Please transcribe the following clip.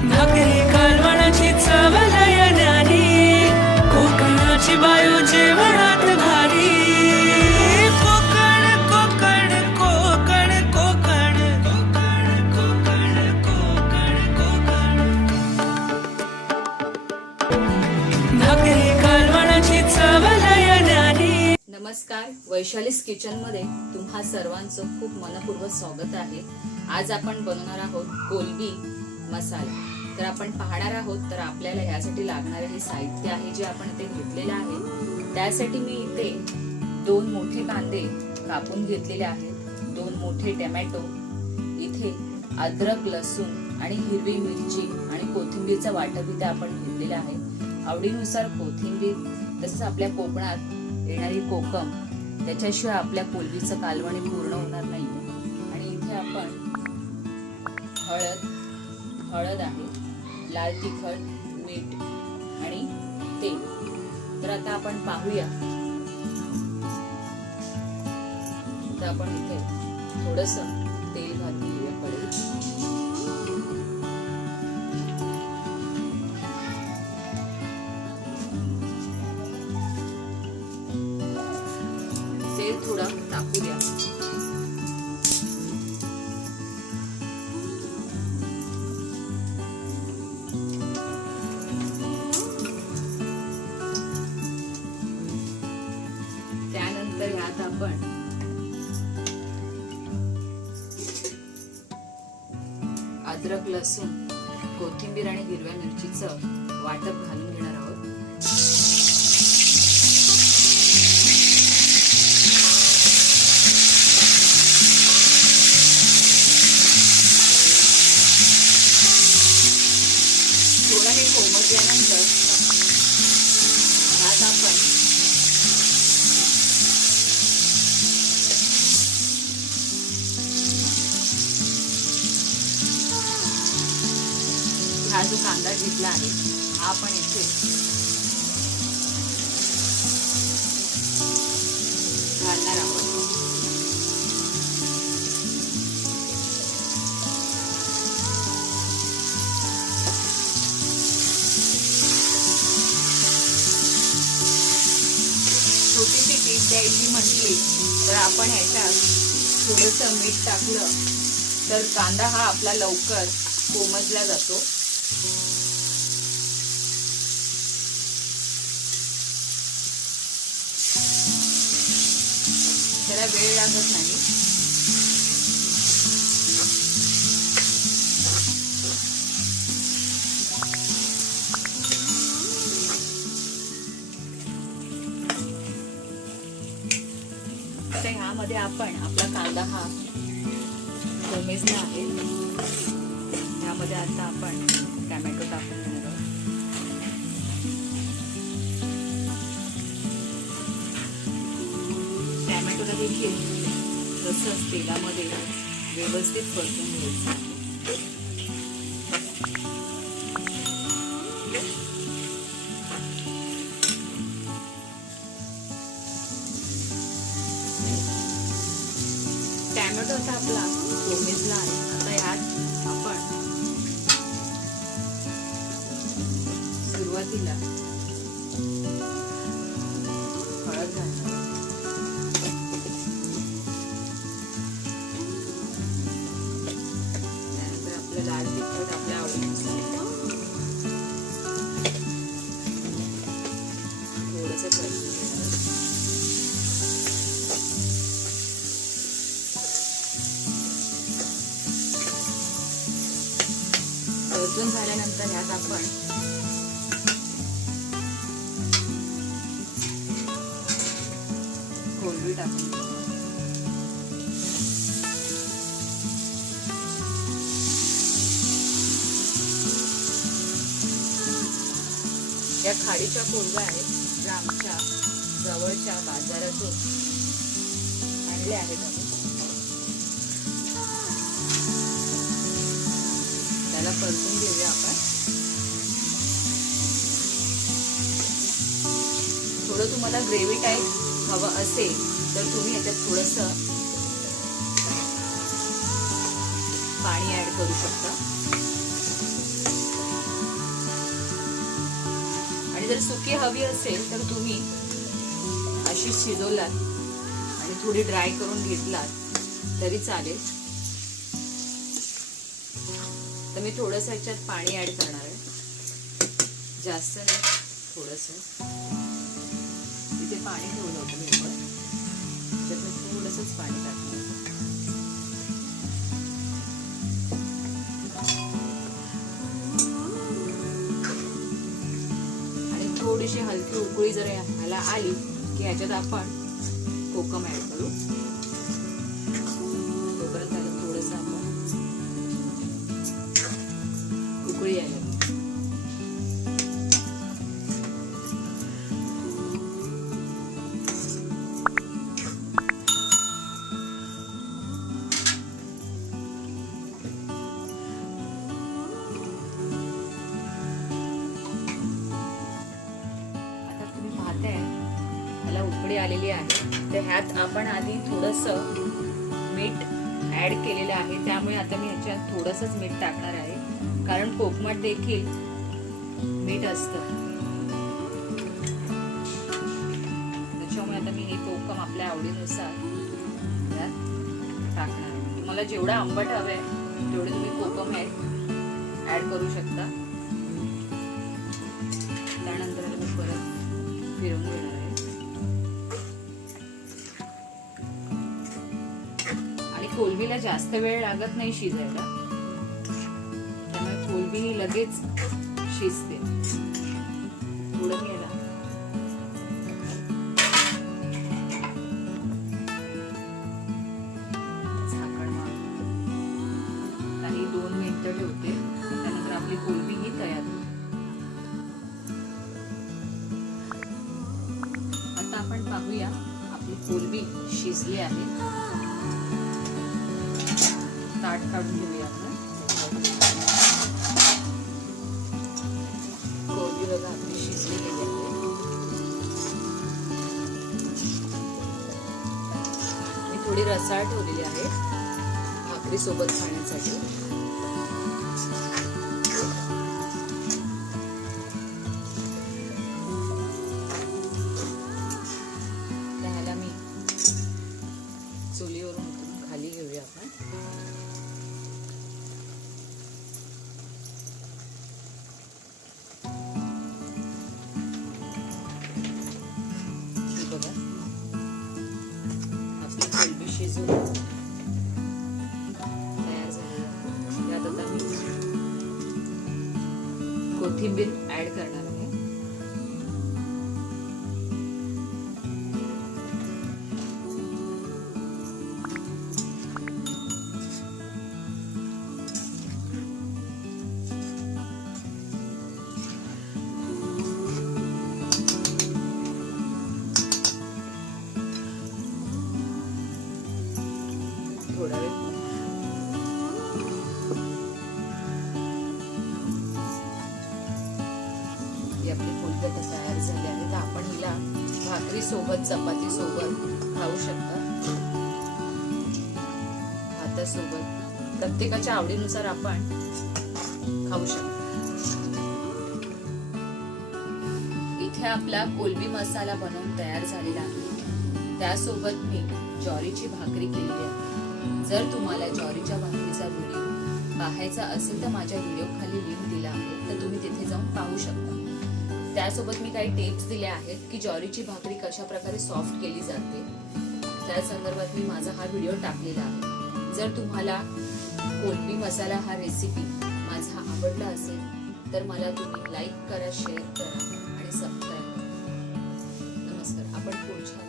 भाकरी कालवणाची चवलय ज्ञानी कोकणाची जेवणात भारी. कोकण कोकण कोकण कोकण कोकण कोकण कोकण भाकरी कालवणाची नमस्कार वैशालीस किचनमध्ये तुम्हा सर्वांचं खूप मनपूर्वक स्वागत आहे. आज आपण बनवणार आहोत कोलबी मसाला. तर आपण पाहणार आहोत तर आपल्याला ह्यासाठी लागणारे हे साहित्य आहे जे आपण ते घेतलेलं आहे. त्यासाठी मी इथे दोन मोठे कांदे कापून घेतलेले आहेत. दोन मोठे टमॅटो इथे अद्रक लसूण आणि हिरवी मिरची आणि कोथिंबीरचं वाटप इथे आपण घेतलेलं आहे. आवडीनुसार कोथिंबीर तसंच आपल्या कोकणात येणारी कोकम त्याच्याशिवाय आपल्या कोलबीचं कालवणी पूर्ण होणार नाही आणि इथे आपण हळद हळद आहे लाल तिखट मीठ आणि तेल. तर आता आपण पाहूया. तर आपण इथे थोडस तेल घालून घेऊया लसूण कोथिंबीर आणि हिरव्या मिरचीचं वाटप घालून घेणार आहोत. जो कांदा घेतला आहे. हा आपण इथे. घालणार आहोत छोटीशी टीप द्यायची म्हटली तर आपण ह्याच्यात थोडंसं मीठ टाकलं तर कांदा हा आपला लवकर कोमजला जातो. त्याला वेळ लागत नाही. ह्यामध्ये आपण आपला कांदा हा कोमेजला आहे ह्यामध्ये आता आपण टॅमॅटो टाकून घेणार टॅमॅटोला देखील तसंच तेलामध्ये व्यवस्थित परतून घ्यायचं टॅमॅटो आता आपला कोमेजला आहे. आता यात सुरुवातीला. हळद घालणार. त्यानंतर आपलं लाल तिखट आपल्या आवडीनुसार. थोडंसं परतून घेणार परतून झाल्यानंतर ह्यात आपण या खाडीच्या कोलव्या आहेत ज्या आमच्या जवळच्या बाजारातून आणल्या आहेत आम्ही. त्याला परतून घेऊया आपण. थोडं तुम्हाला ग्रेव्ही टाईप हवं असेल तर तुम्ही याच्यात थोडस पाणी ऍड करू शकता. जर सुकी हवी असेल तर तुम्ही अशी शिजवलात आणि थोडी ड्राय करून घेतलात तरी चालेल. तर मी थोडंसं ह्याच्यात पाणी ऍड करणार आहे. जास्त नाही थोडस. इथे पाणी ठेवलं होतं मी मी थोडंसंच पाणी टाकलं थोडीशी हलकी उकळी जर ह्याला आली की ह्याच्यात आपण कोकम ॲड करू. आलेली आहे. तर ह्यात आपण आधी थोडस मीठ ऍड केलेलं आहे. त्यामुळे आता मी ह्याच्यात थोडंसंच मीठ टाकणार आहे. कारण कोकमात देखील मीठ असतं. त्याच्यामुळे आता मी हे कोकम आपल्या आवडीनुसार त्यात टाकणार आहे. तुम्हाला जेवढं आंबट हवं आहे तेवढे तुम्ही कोकम ऍड ऍड करू शकता. त्यानंतर मी परत फिरवून घेणार कोलबीला जास्त वेळ लागत नाही शिजायला. त्यामुळे कोलबी ही लगेच शिजते. थोडं मी झाकण मारून. काही दोन मिनिटं ठेवते. त्यानंतर आपली कोलबी ही तयार होते आता आपण पाहूया आपली कोलबी शिजली आहे. ताट काढून घेऊया आपण. कोलबी बघा आपली शिजली गेली आहे. मी थोडी रसाळ ठेवलेली आहे भाकरीसोबत खाण्यासाठी. त्याला मी चुलीवरून खाली घेऊया आपण हे बघा आपली कोलबी शिजून तयार झाली आहे. त्यात आता मी कोथिंबीर ऍड करणार ही आपली फुलगट तयार झाली आहे तर आपण हिला भाकरी सोबत चपाती सोबत खाऊ शकता. भातासोबत प्रत्येकाच्या आवडीनुसार आपण खाऊ शकतो. इथे आपला कोलबी मसाला बनवून तयार झालेला आहे. त्यासोबत मी ज्वारीची भाकरी केलेली आहे. जर तुम्हाला ज्वारीच्या भाकरीचा व्हिडिओ पाहायचा असेल तर माझ्या व्हिडिओ खाली लिंक दिला आहे तर तुम्ही तिथे जाऊन पाहू शकता. त्यासोबत मी काही टिप्स दिल्या आहेत की ज्वारीची भाकरी कशा प्रकारे सॉफ्ट केली जाते. त्या संदर्भात मी माझा हा व्हिडिओ टाकलेला आहे. जर तुम्हाला कोलबी मसाला हा रेसिपी माझा आवडला असेल तर मला तुम्ही लाईक करा शेअर करा आणि सबस्क्राईब करा. नमस्कार. आपण पुढच्या